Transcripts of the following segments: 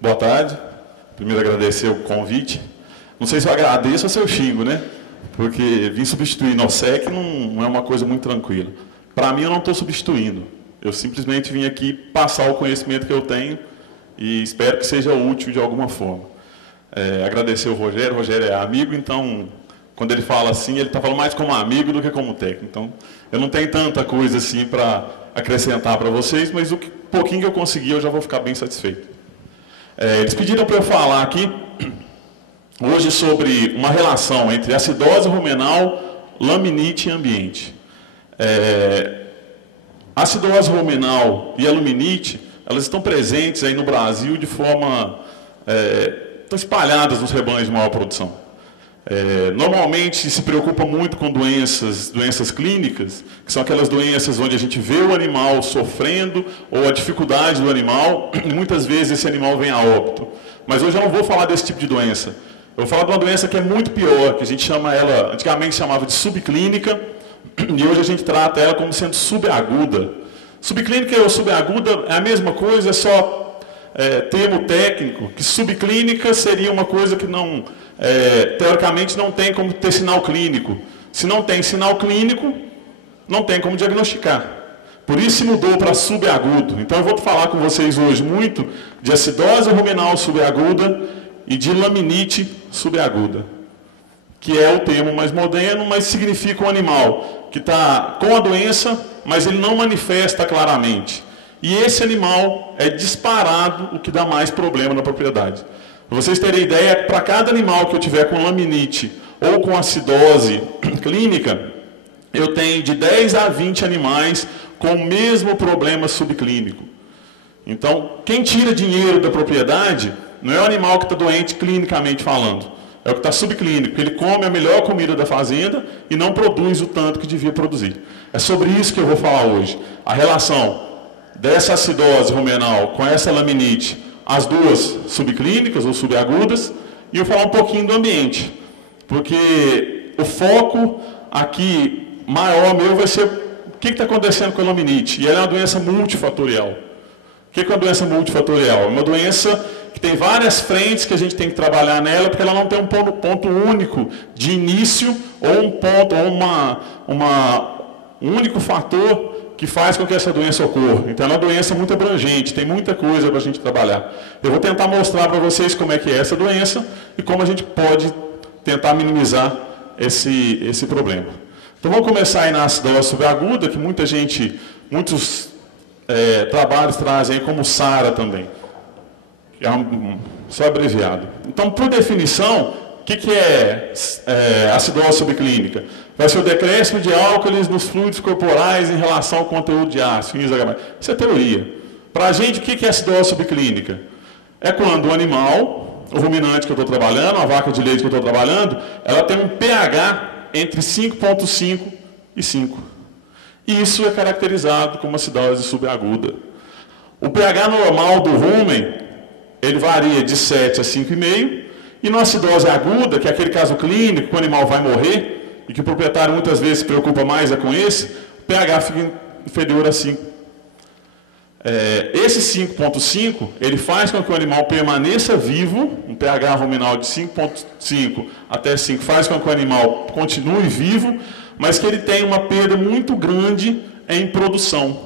Boa tarde. Primeiro agradecer o convite. Não sei se eu agradeço ou se eu xingo, né? Porque vir substituir Nosec não é uma coisa muito tranquila. Para mim, eu não estou substituindo. Eu simplesmente vim aqui passar o conhecimento que eu tenho e espero que seja útil de alguma forma. Agradecer o Rogério é amigo, então, quando ele fala assim, ele está falando mais como amigo do que como técnico. Então, eu não tenho tanta coisa assim para acrescentar para vocês, mas o pouquinho que eu consegui, eu já vou ficar bem satisfeito. Eles pediram para eu falar aqui, hoje, sobre uma relação entre acidose rumenal, laminite e ambiente. A acidose rumenal e a laminite, elas estão presentes aí no Brasil de forma... estão espalhadas nos rebanhos de maior produção. Normalmente se preocupa muito com doenças clínicas, que são aquelas doenças onde a gente vê o animal sofrendo ou a dificuldade do animal, e muitas vezes esse animal vem a óbito. Mas hoje eu não vou falar desse tipo de doença. Eu vou falar de uma doença que é muito pior, que a gente chama ela, antigamente chamava de subclínica, e hoje a gente trata ela como sendo subaguda. Subclínica ou subaguda é a mesma coisa, é só termo técnico, que subclínica seria uma coisa que não, teoricamente não tem como ter sinal clínico. Se não tem sinal clínico, não tem como diagnosticar. Por isso se mudou para subagudo. Então eu vou falar com vocês hoje muito de acidose rumenal subaguda e de laminite subaguda, que é o termo mais moderno, mas significa um animal que está com a doença, mas ele não manifesta claramente. E esse animal é disparado o que dá mais problema na propriedade. Para vocês terem ideia, para cada animal que eu tiver com laminite ou com acidose clínica, eu tenho de 10 a 20 animais com o mesmo problema subclínico. Então, quem tira dinheiro da propriedade não é o animal que está doente clinicamente falando, é o que está subclínico. Ele come a melhor comida da fazenda e não produz o tanto que devia produzir. É sobre isso que eu vou falar hoje. A relação dessa acidose rumenal com essa laminite, as duas subclínicas ou subagudas, e eu vou falar um pouquinho do ambiente. Porque o foco aqui maior meu vai ser o que está acontecendo com a laminite. E ela é uma doença multifatorial. O que é uma doença multifatorial? É uma doença que tem várias frentes que a gente tem que trabalhar nela, porque ela não tem um ponto único de início ou um único fator que faz com que essa doença ocorra. Então, é uma doença muito abrangente, tem muita coisa para a gente trabalhar. Eu vou tentar mostrar para vocês como é que é essa doença e como a gente pode tentar minimizar esse problema. Então, vamos começar aí na acidose subaguda, que muitos trabalhos trazem aí como SARA também. Que é só abreviado. Então, por definição, o que é acidose subclínica? Vai ser o decréscimo de álcalis nos fluidos corporais em relação ao conteúdo de ácido. Isso é teoria. Para a gente, o que é acidose subclínica? É quando o animal, o ruminante que eu estou trabalhando, a vaca de leite que eu estou trabalhando, ela tem um pH entre 5,5 e 5. E isso é caracterizado como acidose subaguda. O pH normal do rumen, ele varia de 7 a 5,5, e na acidose aguda, que é aquele caso clínico, que o animal vai morrer, e que o proprietário muitas vezes se preocupa mais com esse, o pH fica inferior a 5. Esse 5,5, ele faz com que o animal permaneça vivo, um pH ruminal de 5,5 até 5, faz com que o animal continue vivo, mas que ele tenha uma perda muito grande em produção.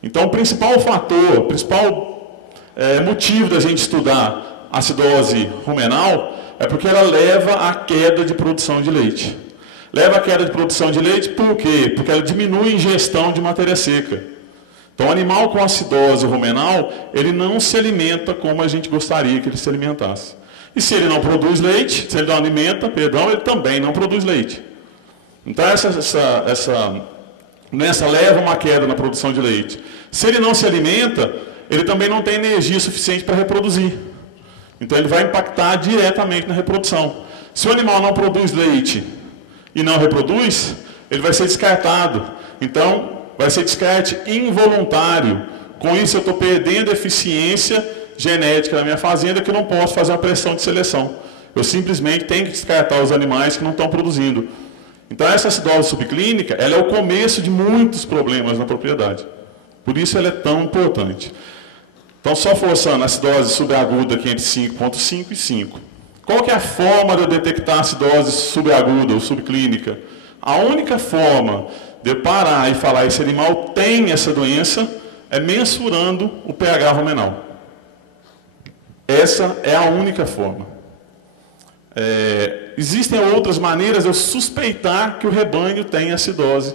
Então, o principal fator, o principal motivo da gente estudar a acidose rumenal é porque ela leva à queda de produção de leite. Leva à queda de produção de leite por quê? Porque ela diminui a ingestão de matéria seca. Então, o animal com acidose rumenal, ele não se alimenta como a gente gostaria que ele se alimentasse. E se ele não produz leite, se ele não alimenta, ele também não produz leite. Então, essa doença leva a uma queda na produção de leite. Se ele não se alimenta, ele também não tem energia suficiente para reproduzir. Então, ele vai impactar diretamente na reprodução. Se o animal não produz leite e não reproduz, ele vai ser descartado. Então, vai ser descarte involuntário. Com isso, eu estou perdendo eficiência genética na minha fazenda, que eu não posso fazer uma pressão de seleção. Eu simplesmente tenho que descartar os animais que não estão produzindo. Então, essa acidose subclínica, ela é o começo de muitos problemas na propriedade. Por isso, ela é tão importante. Então, só forçando a acidose subaguda aqui entre 5,5 e 5. Qual que é a forma de eu detectar a acidose subaguda ou subclínica? A única forma de eu parar e falar esse animal tem essa doença é mensurando o pH rumenal. Essa é a única forma. Existem outras maneiras de eu suspeitar que o rebanho tem acidose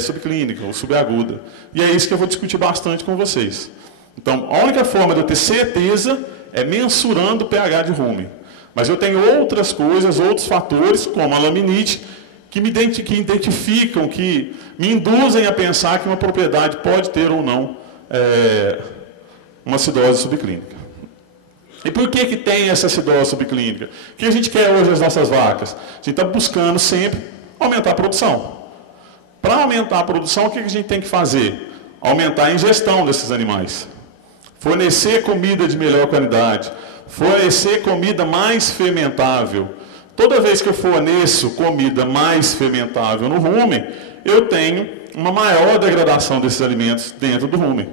subclínica ou subaguda. E é isso que eu vou discutir bastante com vocês. Então, a única forma de eu ter certeza é mensurando o pH de rumen. Mas eu tenho outras coisas, outros fatores, como a laminite, que identificam, que me induzem a pensar que uma propriedade pode ter ou não uma acidose subclínica. E por que tem essa acidose subclínica? O que a gente quer hoje nas nossas vacas? A gente está buscando sempre aumentar a produção. Para aumentar a produção, o que a gente tem que fazer? Aumentar a ingestão desses animais. Fornecer comida de melhor qualidade. Fornecer comida mais fermentável. Toda vez que eu forneço comida mais fermentável no rumen, eu tenho uma maior degradação desses alimentos dentro do rumen.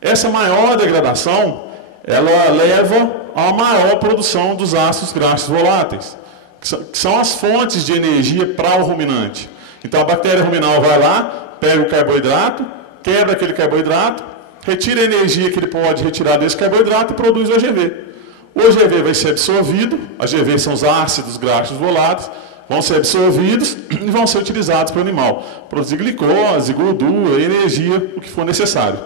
Essa maior degradação, ela leva a uma maior produção dos ácidos graxos voláteis, que são as fontes de energia para o ruminante. Então a bactéria ruminal vai lá, pega o carboidrato, quebra aquele carboidrato, retira a energia que ele pode retirar desse carboidrato e produz o AGV. O AGV vai ser absorvido, AGV são os ácidos graxos voláteis, vão ser absorvidos e vão ser utilizados para o animal. Produzir glicose, gordura, energia, o que for necessário.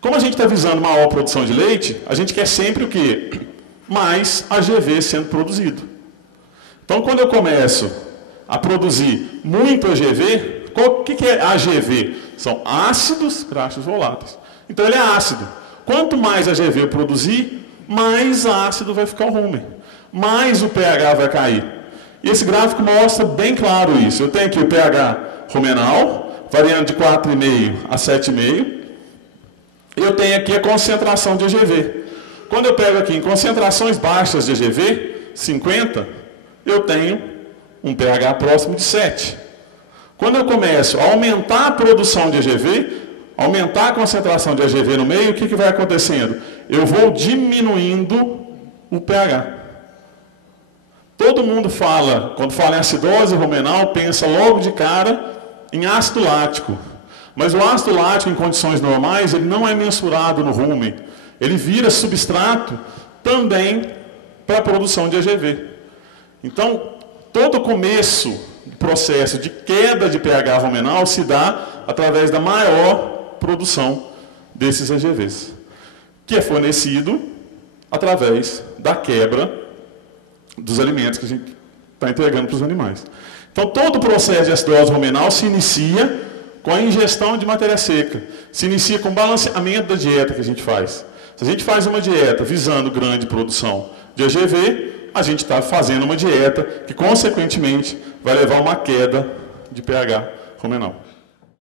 Como a gente está visando maior produção de leite, a gente quer sempre o quê? Mais AGV sendo produzido. Então, quando eu começo a produzir muito AGV, o que é AGV? São ácidos graxos voláteis. Então, ele é ácido. Quanto mais AGV eu produzir, mais ácido vai ficar o rumen, mais o pH vai cair. E esse gráfico mostra bem claro isso. Eu tenho aqui o pH rumenal, variando de 4,5 a 7,5. Eu tenho aqui a concentração de AGV. Quando eu pego aqui em concentrações baixas de AGV, 50, eu tenho um pH próximo de 7. Quando eu começo a aumentar a produção de AGV, aumentar a concentração de AGV no meio, o que vai acontecendo? Eu vou diminuindo o pH. Todo mundo fala, quando fala em acidose rumenal, pensa logo de cara em ácido lático. Mas o ácido lático, em condições normais, ele não é mensurado no rumen. Ele vira substrato também para a produção de AGV. Então, todo o começo do processo de queda de pH rumenal se dá através da maior produção desses AGVs, que é fornecido através da quebra dos alimentos que a gente está entregando para os animais. Então, todo o processo de acidose rumenal se inicia com a ingestão de matéria seca, se inicia com o balanceamento da dieta que a gente faz. Se a gente faz uma dieta visando grande produção de AGV, a gente está fazendo uma dieta que, consequentemente, vai levar a uma queda de pH rumenal.